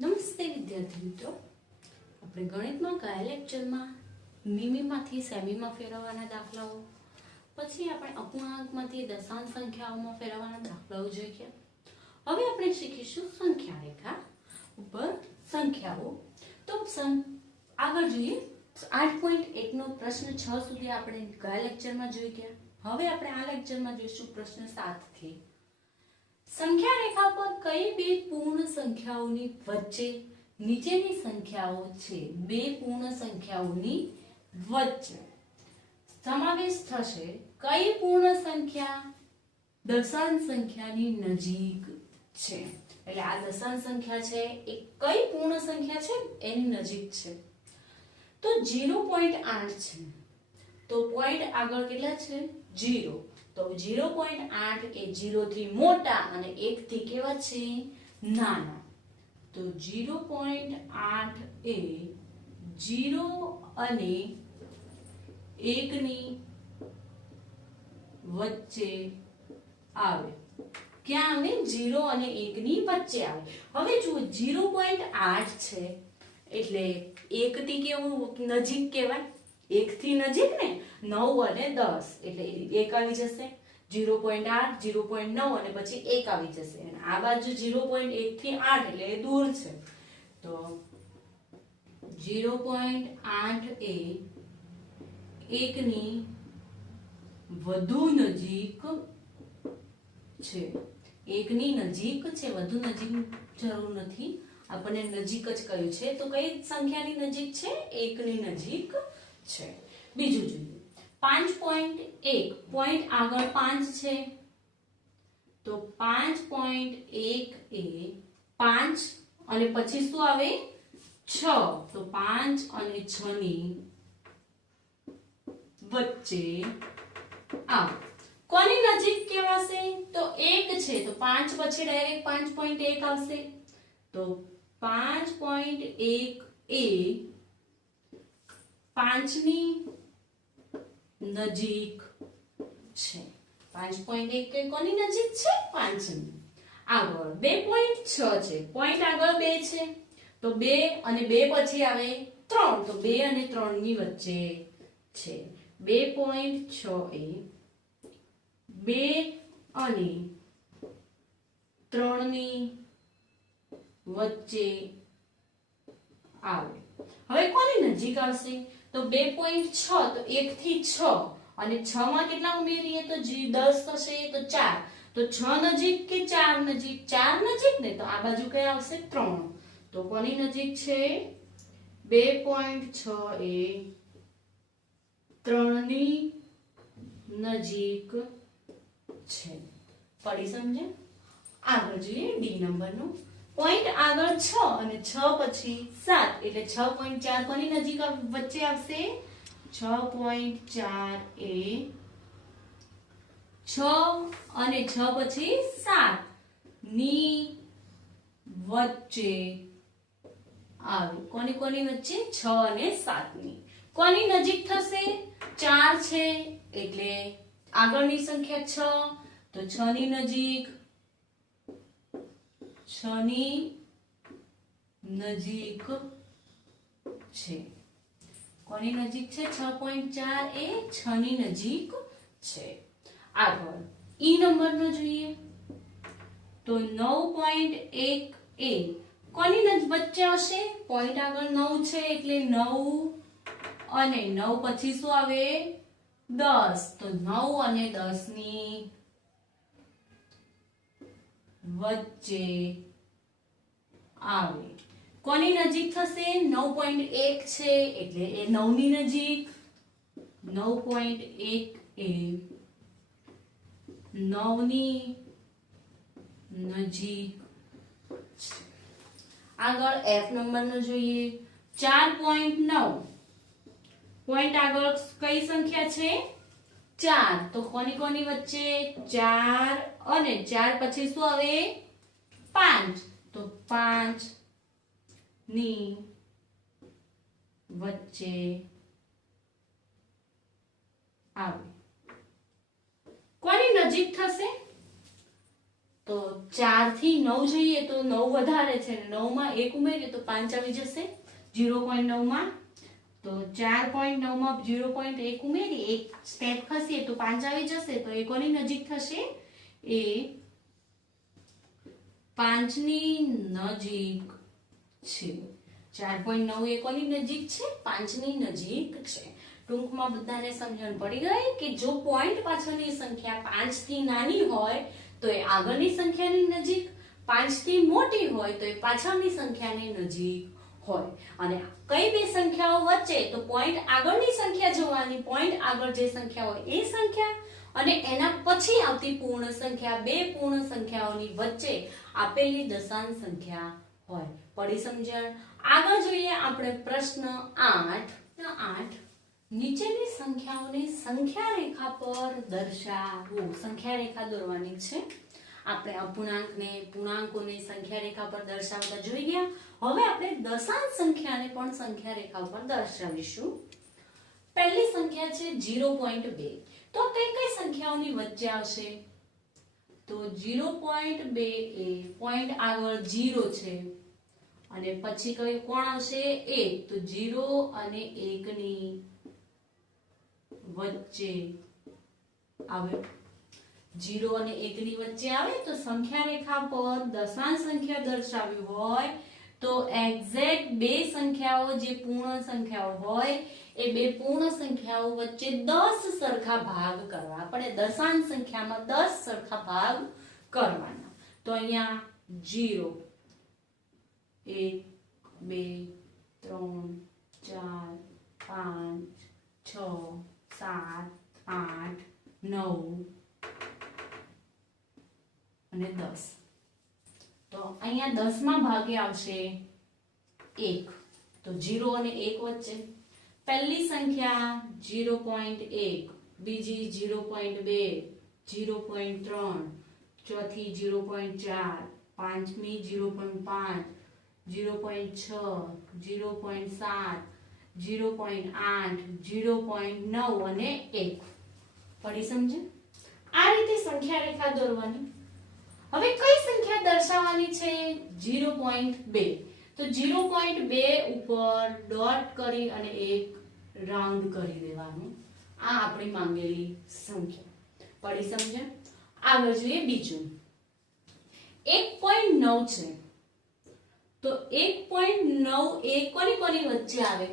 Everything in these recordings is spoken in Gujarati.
નમસ્તે વિદ્યાર્થી મિત્રો, આપણે ગણિતમાં કયા લેક્ચરમાં મિમીમાંથી સેમીમાં ફેરવવાના દાખલાઓ, પછી આપણે અપૂર્ણાંકમાંથી દશાંશ સંખ્યાઓમાં ફેરવવાના દાખલાઓ જોઈએ. હવે આપણે શીખીશું સંખ્યા રેખા ઉપર સંખ્યાઓ. તો આગળ જોઈએ 8.1 નો પ્રશ્ન 6 સુધી આપણે ગયા લેક્ચરમાં જોઈ ગયા. હવે આપણે આ લેક્ચરમાં જોઈશું પ્રશ્ન 7 થી. સંખ્યા રેખા પર કઈ બે પૂર્ણ સંખ્યાઓની વચ્ચે નીચેની સંખ્યાઓ છે? બે પૂર્ણ સંખ્યાઓની વચ્ચે સમાવેશ થશે કઈ પૂર્ણ સંખ્યા દશાંશ સંખ્યાની નજીક છે. એટલે આ દશાંશ સંખ્યા છે એ કઈ પૂર્ણ સંખ્યા છે એની નજીક છે. તો 0.8 છે, તો પોઈન્ટ આગળ કેટલા છે? 0. તો 0.8 એ 0 થી મોટા અને 1 થી કેવા છે? નાના. તો 0.8 એ 0 અને 1 ની વચ્ચે આવે. ક્યાં આવે? 0 અને 1 ની વચ્ચે આવે. હવે જુઓ 0.8 છે એટલે 1 થી કેવું નજીક કહેવાય? 1 થી નજીક ને 9 અને 10 એટલે 1 આવી જશે. 0.8 0.9 અને પછી 1 આવી જશે. અને આ બાજુ 0.1 થી 8 એટલે એ દૂર છે. તો 0.8 એ 1 ની વધુ નજીક છે. 1 ની નજીક છે, વધુ નજીક જરૂર નથી, આપણને નજીક જ કહ્યું છે. તો કઈ સંખ્યાની નજીક છે? 1 ની નજીક છે. બીજું જોઈએ 5.1 પોઈન્ટ આગળ 5 છે, તો 5.1 એ 5 અને પછી શું આવે? 6. તો 5 અને 6 ની વચ્ચે આવે. કોની નજીક કહેવાશે? તો 1 છે, તો 5 પછી ડાયરેક્ટ 5.1 આવશે. તો 5.1 એ 5 ની નજીક છે. 5.1 કે કોની નજીક છે? 5 ની. આગળ 2.6 છે, પોઈન્ટ આગળ 2 છે, તો 2 અને 2 પછી આવે 3, તો 2 અને 3 ની વચ્ચે છે. 2.6 એ 2 અને 3 ની વચ્ચે આવે. હવે કોની નજીક આવશે? તો 2.6 તો 1 થી 6 અને 6 માં કેટલા ઉમેરીએ તો 10 થશે, તો 4. તો 6 નજીક કે 4 નજીક? 4 નજીક ને, તો આ બાજુ કઈ આવશે? 3. તો કોની નજીક છે? 2.6 એ 3 ની નજીક છે. પડી સમજે? આગળ જોઈએ ડી નંબરનું. પોઈન્ટ આગળ 6 અને 6 પછી 7 એટલે 6.4 કોની નજીક વચ્ચે આવશે? 6.4 એ 6 અને 6 પછી 7 ની વચ્ચે આવે. કોની કોની વચ્ચે? 6 અને 7 ની. કોની નજીક થશે? 4 છે એટલે આગળની સંખ્યા 6, તો 6 ની નજીક 6 ની નજીક છે. કોની નજીક છે? 6.4 એ 6 ની નજીક છે. આગળ ઈ નંબરનો જોઈએ તો 9.1 એ કોની વચ્ચે આવશે? પોઈન્ટ આગળ 9 છે એટલે 9 અને 9 પછી શું આવે? 10. તો 9 અને 10 ની વચ્ચે આવે. કોની નજીક થશે? 9.1 છે એટલે એ 9 ની નજીક. 9.1 એ 9 ની નજીક છે. આગળ એફ નંબરનો જોઈએ 4.9 પોઈન્ટ આગળ કઈ સંખ્યા છે? 4. તો કોની કોની વચ્ચે? 4 અને 4 પછી શું આવે? 5. તો 5 ની વચ્ચે આવે. કોની નજીક થશે? તો 4 થી 9 જોઈએ તો 9 વધારે છે, 9 માં 1 ઉમેરીએ તો 5 આવી જશે 0.9 માં. તો 4.9 માં 0.1 ઉમેરી એક સ્ટેપ ખસીએ તો 5 આવી જશે. તો એ કોની નજીક થશે? એ 5 ની નજીક છે. 4.9 એ કોની નજીક છે? 5 ની નજીક છે. ટૂંકમાં બધાને સમજણ પડી ગઈ કે જો પોઈન્ટ પાછળની સંખ્યા 5 થી નાની હોય તો એ આગળની સંખ્યાની નજીક, 5 થી મોટી હોય તો એ પાછળની સંખ્યાની નજીક હોય. અને કઈ બે સંખ્યાઓ વચ્ચે? તો પોઈન્ટ આગળની સંખ્યા જોવાની, પોઈન્ટ આગળ જે સંખ્યા હોય એ સંખ્યા અને એના પછી આવતી પૂર્ણ સંખ્યા, બે પૂર્ણ સંખ્યાઓની વચ્ચે આપેલી દશાંશ સંખ્યા હોય. પડી સમજણ? આગળ જોઈએ આપણે પ્રશ્ન 8. નીચેની સંખ્યાઓને સંખ્યા રેખા પર દર્શાવો. સંખ્યા રેખા દોરવાની છે. આપણે અપૂર્ણાંકને પૂર્ણાંકોને સંખ્યા રેખા પર દર્શાવતા જોઈ ગયા. હવે આપણે દશાંશ સંખ્યાને પણ સંખ્યા રેખા પર દર્શાવીશું. પહેલી સંખ્યા છે 0.2. તો કઈ સંખ્યાઓની વચ્ચે આવશે? તો 0.2 એ પોઈન્ટ આગળ 0 છે અને પછી કઈ કોણ આવશે? 1. તો 0 અને 1 ની વચ્ચે આવે. 0 અને 1 ની વચ્ચે આવે તો સંખ્યા રેખા પર દશાંશ સંખ્યા દર્શાવી હોય તો એક્ઝેક્ટ બે સંખ્યાઓ જે પૂર્ણ સંખ્યાઓ હોય એ બે પૂર્ણ સંખ્યાઓ વચ્ચે 10 સરખા ભાગ કરવા પડે. દશાંશ સંખ્યામાં 10 સરખા ભાગ કરવાના. તો અહીંયા 0 1 2 3 4 5 6 7 8 9 અને 10. તો અહીંયા 10 માં ભાગે આવશે 1. તો 0 અને 1 વચ્ચે પહેલી સંખ્યા 0.1, બીજી 0.2, 0.3, ચોથી 0.4, પાંચમી 0.5, 0.6, 0.7, 0.8, 0.9 અને 1. પડી સમજે? આ રીતે સંખ્યા રેખા દોરવાની. હવે કઈ સંખ્યા દર્શાવવાની છે? 0.2. તો 0.2 ઉપર ડોટ કરી અને એક રાઉન્ડ કરી દેવાનું. આ આપણી માંગેલી સંખ્યા. પડી સમજે? આગળ જોઈએ બીજું. 1.9 છે. તો 1.9 એ કોની વચ્ચે આવે?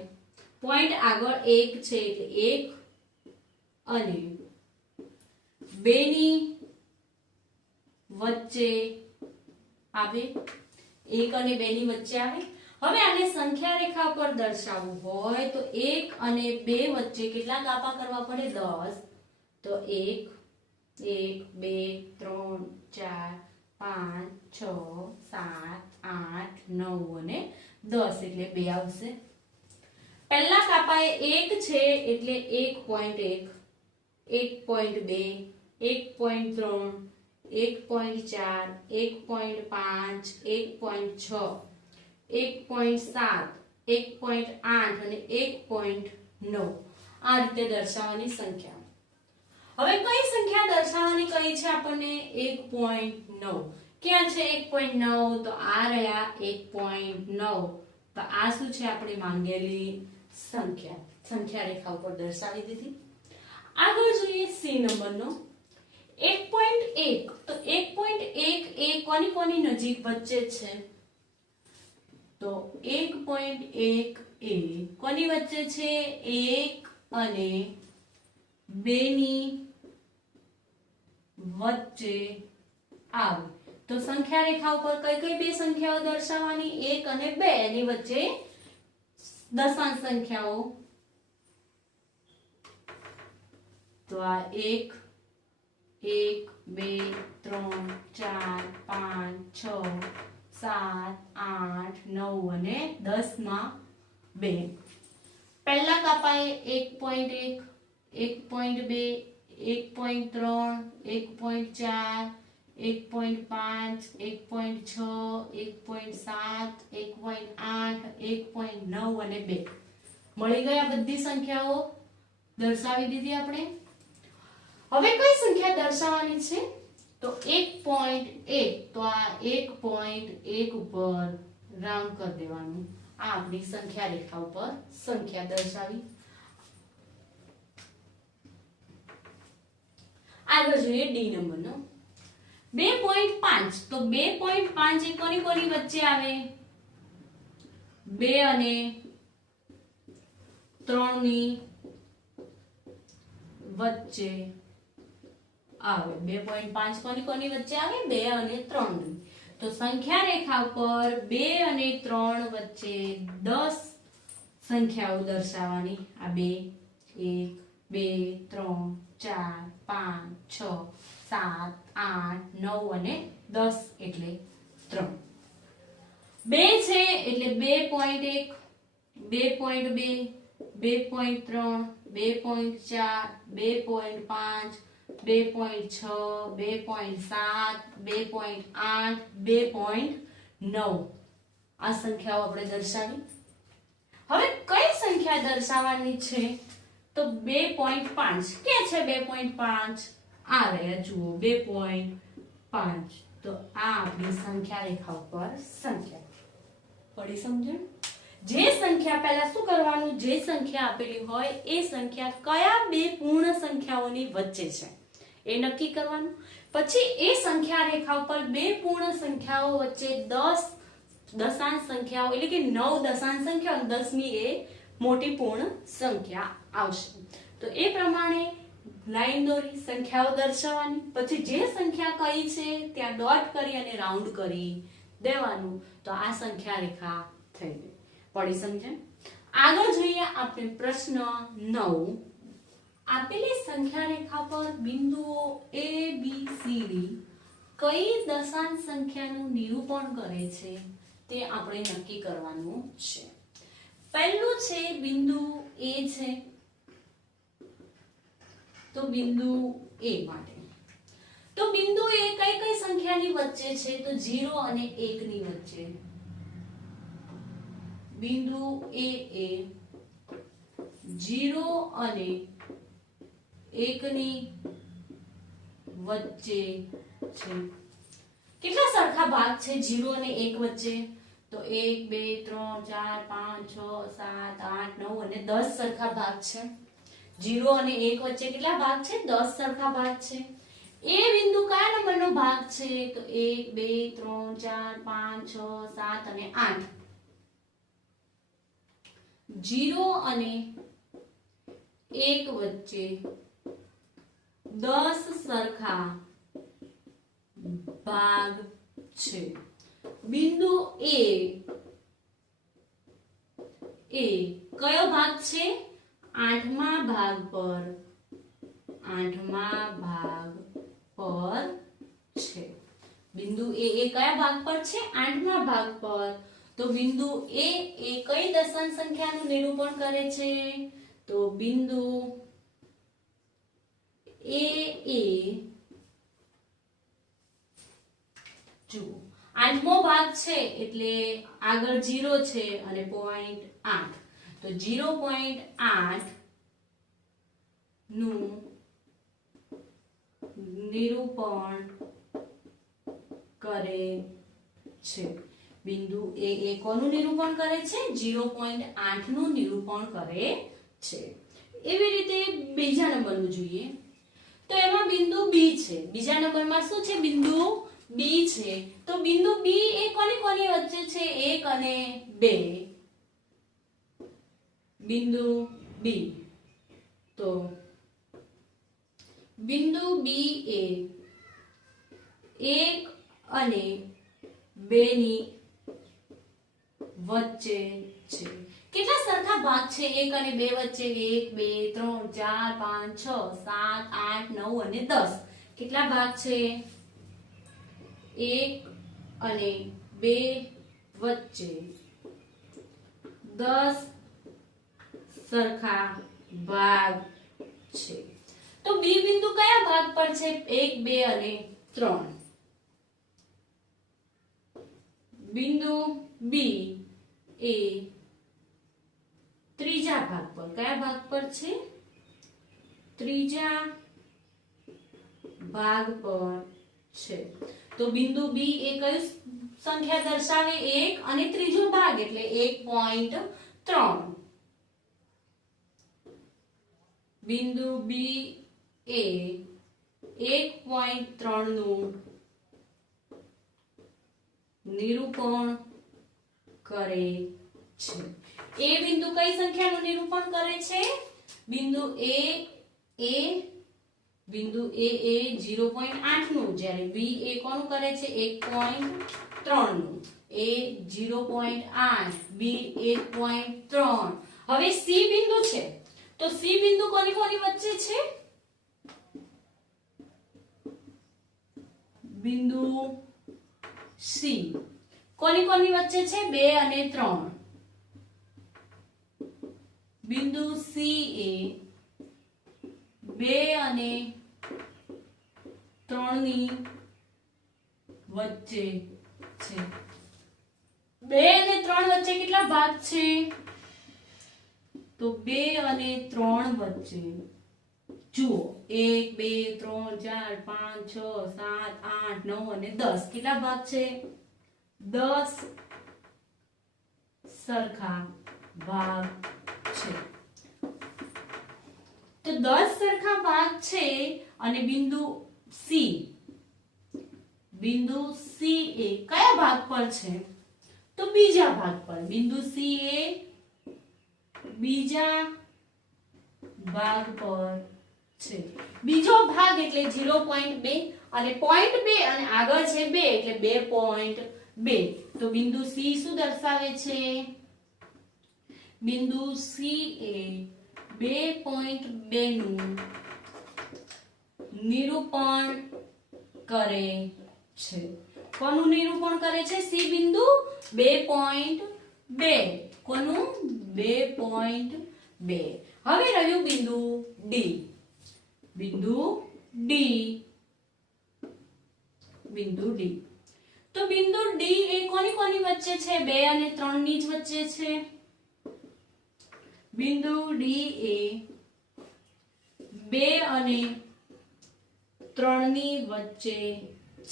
પોઈન્ટ આગળ 1 છે એટલે 1 અને 2 ની વચ્ચે આવે. 1 અને 2 ની વચ્ચે આવે. હવે આને સંખ્યા રેખા પર દર્શાવવું હોય તો 1 અને 2 વચ્ચે કેટલા કાપા કરવા પડે? 10. તો 1 1 2 3 4 5 6 7 8 9 અને 10 એટલે 2 આવશે. પહેલા કાપાએ 1 છે એટલે 1.1, 1.2, 1.3, 1.4, 1.5, 1.6, 1.7, 1.8 અને 1.9 આ રીતે દર્શાવવાની સંખ્યા. હવે કઈ સંખ્યા દર્શાવવાની કઈ છે આપણને? 1.9. ક્યાં છે 1.9? તો આ રહ્યા 1.9. તો આ શું છે? આપણી માંગેલી સંખ્યા. સંખ્યા રેખા ઉપર દર્શાવી દીધી. આગળ જોઈએ સી નંબરનો 1.1. તો 1.1 એ કોની નજીક વચ્ચે છે? તો 1.1 એ કોની વચ્ચે છે? 1 અને 2 ની વચ્ચે આવે. તો સંખ્યા રેખા ઉપર કઈ બે સંખ્યાઓ દર્શાવવાની? 1 અને 2 એની વચ્ચે દશાંશ સંખ્યાઓ. તો આ 1 1 2 3 4 5 6 7 8 9 અને 10 માં 2. પહેલા કાપાએ 1.1, 1.2, 1.3, 1.4, 1.5, 1.6, 1.7, 1.8, 1.9 અને 2 મળી ગયા. બધી સંખ્યાઓ દર્શાવી દીધી આપણે. હવે કઈ સંખ્યા દર્શાવવાની છે? તો 1.1 તો આ 1.1 ઉપર રાઉન્ડ કરી દેવાનું. આ આપણી સંખ્યા રેખા ઉપર સંખ્યા દર્શાવી. આગળ જોઈએ ડી નંબરનો 2.5 તો 2.5 એ કોની કોની વચ્ચે આવે? 2 અને 3 ની વચ્ચે આવે. 2.5 કોની કોની વચ્ચે આવે? 2 અને 3 ની. તો સંખ્યા રેખા પર 2 અને 3 વચ્ચે 10 સંખ્યાઓ દર્શાવવાની. આ 2 1 2 3 4 5 6 7 8 9 અને 10 એટલે 3. 2 છે એટલે 2.1 2.2 2.3 2.4 2.5 2.6 2.7 2.8 2.9 આ સંખ્યાઓ આપણે દર્શાવી. હવે કઈ સંખ્યા દર્શાવવાની છે? તો 2.5 કે છે 2.5 આ રહ્યા જુઓ 2.5. તો આ આપણી સંખ્યા રેખા ઉપર સંખ્યા પડી. સમજણ? જે સંખ્યા પહેલા શું કરવાનું? જે સંખ્યા આપેલી હોય એ સંખ્યા કયા બે પૂર્ણ સંખ્યાઓની વચ્ચે છે એ નક્કી કરવાનું. પછી એ સંખ્યા રેખા ઉપર બે પૂર્ણ સંખ્યાઓ વચ્ચે 10 દશાંશ સંખ્યાઓ એટલે કે 9 દશાંશ સંખ્યાઓ, 10મી એ મોટી પૂર્ણ સંખ્યા આવશે. તો એ પ્રમાણે લાઈન દોરી સંખ્યાઓ દર્શાવવાની. પછી જે સંખ્યા કઈ છે ત્યાં ડોટ કરી અને રાઉન્ડ કરી દેવાનું. તો આ સંખ્યા રેખા થઈ ગઈ. પડી સમજણ? આગળ જોઈએ આપણે પ્રશ્ન 9. આપેલી સંખ્યા રેખા પર બિંદુઓ A B C D કઈ દશાંશ સંખ્યાનું નિરૂપણ કરે છે તે આપણે નક્કી કરવાનું છે. પહેલું છે બિંદુ A છે. તો બિંદુ A માટે તો બિંદુ A કઈ કઈ સંખ્યાની વચ્ચે છે? તો 0 અને 1 ની વચ્ચે. બિંદુ A એ 0 અને 1 ની વચ્ચે છે. કેટલા સરખા ભાગ છે 0 અને 1 વચ્ચે? તો 1 2 3 4 5 6 7 8 9 અને 10 સરખા ભાગ છે. 0 અને 1 વચ્ચે કેટલા ભાગ છે? 10 સરખા ભાગ છે. એ બિંદુ કયા નંબરનો ભાગ છે? તો 1 2 3 4 5 6 7 અને 8. 0 અને 1 વચ્ચે 10 સરખા ભાગ છે. બિંદુ A એ કયો ભાગ છે? 8મા ભાગ પર છે. બિંદુ A એ કયા ભાગ પર છે? 8મા ભાગ પર. તો બિંદુ A એ કઈ દશાંશ સંખ્યાનું નિરૂપણ કરે છે? તો બિંદુ A એ જુઓ 8મો ભાગ છે એટલે આગળ 0 છે અને 0.8. તો 0.8 નું નિરૂપણ કરે છે. બિંદુ A એ કોનું નિરૂપણ કરે છે? 0.8 નું નિરૂપણ કરે છે. એવી રીતે બીજા નંબરનું જોઈએ તો એમાં બિંદુ B છે. બીજા નંબરમાં શું છે? બિંદુ B છે. તો બિંદુ B એ કોની કોની વચ્ચે છે? 1 અને 2. બિંદુ B તો બિંદુ B એ 1 અને 2 ની વચ્ચે છે. કેટલા સરખા ભાગ છે 1 અને 2 વચ્ચે? 1 2 3 4 5 6 7 8 9 અને 10. કેટલા ભાગ છે? 1 અને 2 વચ્ચે 10 સરખા ભાગ છે. તો B બિંદુ કયા ભાગ પર છે? 1 2 અને 3. બિંદુ B એ ત્રીજા ભાગ પર. કયા ભાગ પર છે? ત્રીજા ભાગ પર છે. તો બિંદુ બી એ કઈ સંખ્યા દર્શાવે 1 અને ત્રીજો ભાગ એટલે 1.3. બિંદુ બી એ 1.3 નું નિરૂપણ કરે છે. એ બિંદુ કઈ સંખ્યાનું નિરૂપણ કરે છે? બિંદુ એ બિંદુ એ 0.8 નું, જ્યારે બી એ કોનું કરે છે? 1.3 નું. એ 0.8, બી 1.3. હવે સી બિંદુ છે, તો સી બિંદુ કોની કોની વચ્ચે છે? બિંદુ સી કોની કોની વચ્ચે છે? 2 અને 3. બિંદુ સી એ 2 અને 3 ની વચ્ચે છે. 2 અને 3 વચ્ચે કેટલા ભાગ છે? તો 2 અને 3 વચ્ચે જુઓ 1 2 3 4 5 6 7 8 9 અને 10 કેટલા ભાગ છે? 10 સરખા ભાગ છે. તો 10 સરખા ભાગ છે અને બિંદુ સી એ કયા ભાગ પર છે? તો બીજા ભાગ પર. બિંદુ સી એ બીજા ભાગ પર છે. બીજો ભાગ એટલે 0.2 અને 0.2 અને આગળ છે 2 એટલે 2.2. તો બિંદુ સી શું દર્શાવે છે? બિંદુ સી એ 2.2 નું નિરૂપણ કરે છે. કોનું નિરૂપણ કરે છે? સી બિંદુ 2.2. કોનું? 2.2. હવે રહ્યું બિંદુ ડી. બિંદુ ડી. તો બિંદુ ડી એ કોની કોની વચ્ચે છે? 2 અને 3 ની જ વચ્ચે છે. બિંદુ ડી એ 2 અને 3 ની વચ્ચે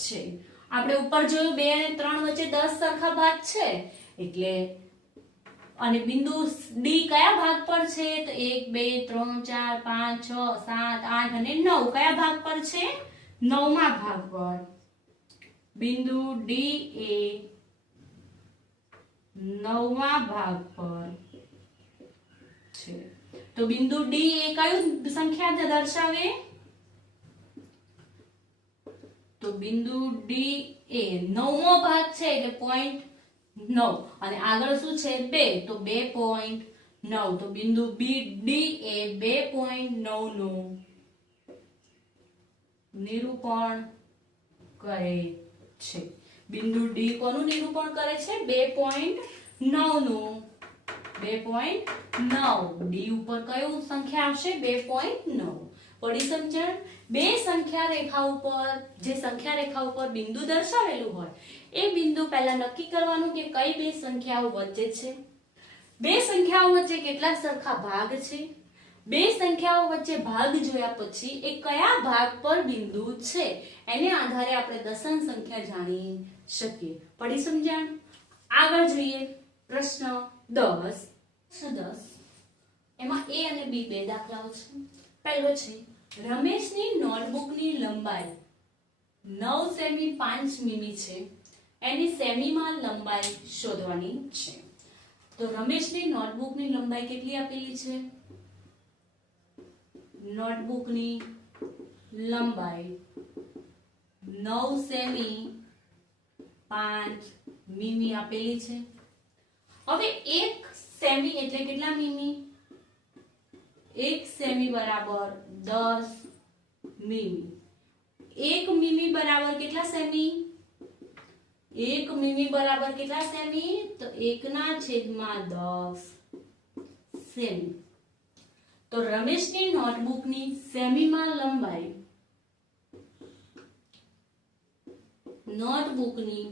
છે. આપણે ઉપર જોયું 2 અને 3 વચ્ચે 10 સરખા ભાગ છે એટલે, અને બિંદુ ડી કયા ભાગ પર છે? તો 1 2 3 4 5 6 7 8 અને 9 કયા ભાગ પર છે? 9મા ભાગ પર. બિંદુ ડી એ 9મા ભાગ પર છે. તો બિંદુ ડી એ કયું સંખ્યા દર્શાવે? તો બિંદુ ડી એ 9મો ભાગ છે એટલે 0.9 અને આગળ શું છે? 2 તો 2.9. તો બિંદુ બી ડી એ 2.9 નું નિરૂપણ કરે છે. બિંદુ ડી કોનું નિરૂપણ કરે છે? 2.9 નું. 2.9. ડી ઉપર કયું સંખ્યા આવશે? 2.9. પડી સમજણ? બે સંખ્યા રેખા ઉપર, જે સંખ્યા રેખા ઉપર બિંદુ દર્શાવેલું હોય એ બિંદુ પહેલા નક્કી કરવાનું કે કઈ બે સંખ્યાઓ વચ્ચે છે. બે સંખ્યાઓ વચ્ચે કેટલા સરખા ભાગ છે. બે સંખ્યાઓ વચ્ચે ભાગ જોયા પછી એ કયા ભાગ પર બિંદુ છે એને આધારે આપણે દશાંશ સંખ્યા જાણી શકીએ. પડી સમજણ? આગળ જોઈએ પ્રશ્ન 10. એમાં એ અને બી બે દાખલાઓ છે. પહેલો છે રમેશની નોટબુકની લંબાઈ 9 સેમી 5 મીમી છે. એની સેમીમાં લંબાઈ શોધવાની છે. તો રમેશની નોટબુકની લંબાઈ કેટલી આપેલી છે? નોટબુકની લંબાઈ 9 સેમી 5 મીમી આપેલી છે. હવે 1 સેમી એટલે કેટલા મીમી? 1 સેમી બરાબર 10 મીમી. 1 મીમી બરાબર કેટલા સેમી? 1 મીમી બરાબર કેટલા સેમી? તો 1/10 સેમી. તો રમેશની નોટબુકની સેમીમાં લંબાઈ, નોટબુકની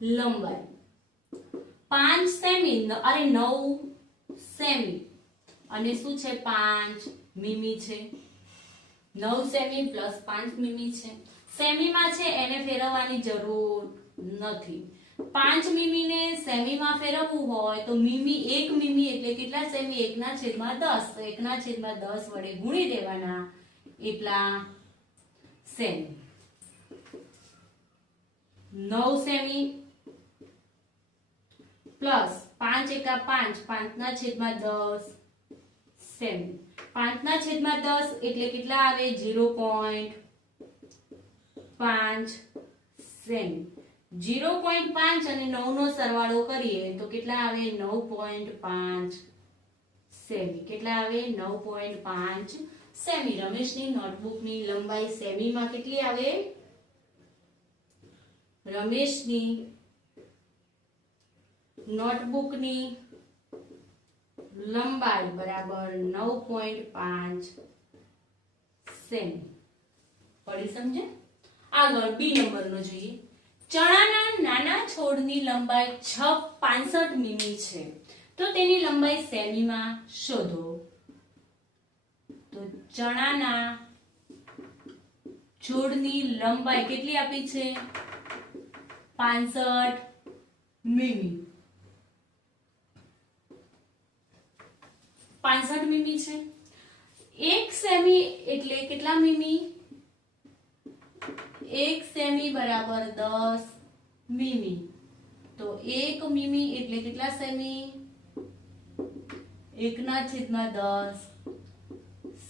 લંબાઈ 5 સેમી, અરે 9 સેમી અને શું છે? 5 મીમી છે. 9 સેમી પ્લસ 5 મીમી છે. સેમીમાં છે એને ફેરવવાની જરૂર નથી. 5 મીમીને સેમીમાં ફેરવવું હોય તો મીમી 1 મીમી એટલે કેટલા સેમી? 1/10. તો 1/10 વડે ગુણી દેવાના એટલા સેમી. 9 સેમી પ્લસ 5 એકા 5, 5/10 સેમી. 5/10 એટલે કેટલા આવે? 0.5 સેમી. 0.5 અને 9 નો સરવાળો કરીએ તો કેટલા આવે? 9.5 સેમી. કેટલા આવે? 9.5 સેમી. રમેશની નોટબુકની લંબાઈ સેમીમાં કેટલી આવે? રમેશની નોટબુકની લંબાઈ બરાબર 9.5 સેમી. પડી સમજે? આગળ બી નંબરનો જોઈએ. ચણાના નાના છોડની લંબાઈ 65 મીમી છે તો તેની લંબાઈ સેમીમાં શોધો. તો ચણાના છોડની લંબાઈ કેટલી આપી છે? 65 મીમી. 65 મીમી છે. 1 સેમી એટલે કેટલા મીમી? 1 સેમી બરાબર 10 મીમી. તો 1 મીમી એટલે કેટલા સેમી? 1/10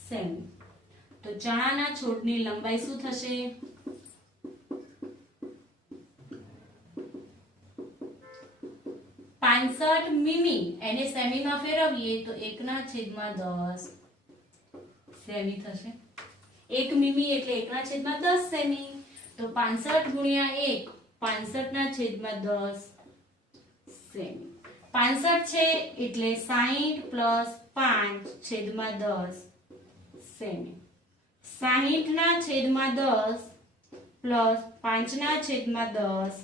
સેમી. તો ચણાના છોડની લંબાઈ શું થશે? 65 મીમી. એને સેમીમાં ફેરવીએ તો 1/10 સેમી થશે. 1 મીમી એટલે 1/10 સેમી. તો 65 ગુણ્યા 1, 65/10 સેમી. 65 છે એટલે 60 પ્લસ 5/10 સેમી. 60/10 plus 5/10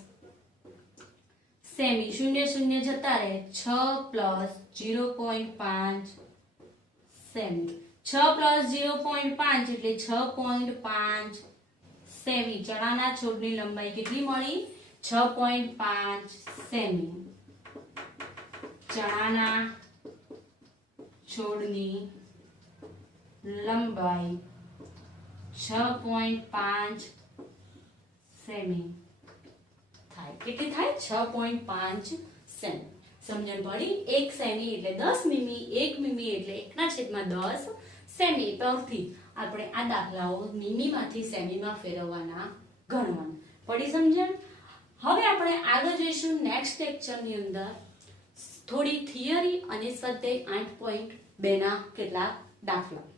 semi. 0 0 જતા રહે. 6 પ્લસ 0.5 સેમી. 6 પ્લસ 0.5 એટલે 6.5 સેમી. ચણાના છોડની લંબાઈ કેટલી મળી? 6.5 સેમી. ચણાના છોડની લંબાઈ 6.5 સેમી થાય. કેટલી થાય? 6.5 સેમી. સમજણ પડી? 1 સેમી એટલે 10 મીમી. 1 મીમી એટલે 1/10 સેમી. પરથી આપણે આ દાખલાઓ મીમીમાંથી સેમીમાં ફેરવવાના ગણવાના. પડી સમજણ? હવે આપણે આગળ જઈશું નેક્સ્ટ લેક્ચરની અંદર થોડી થિયરી અને સ્વાધ્યાય 8.2 ના કેટલાક દાખલા.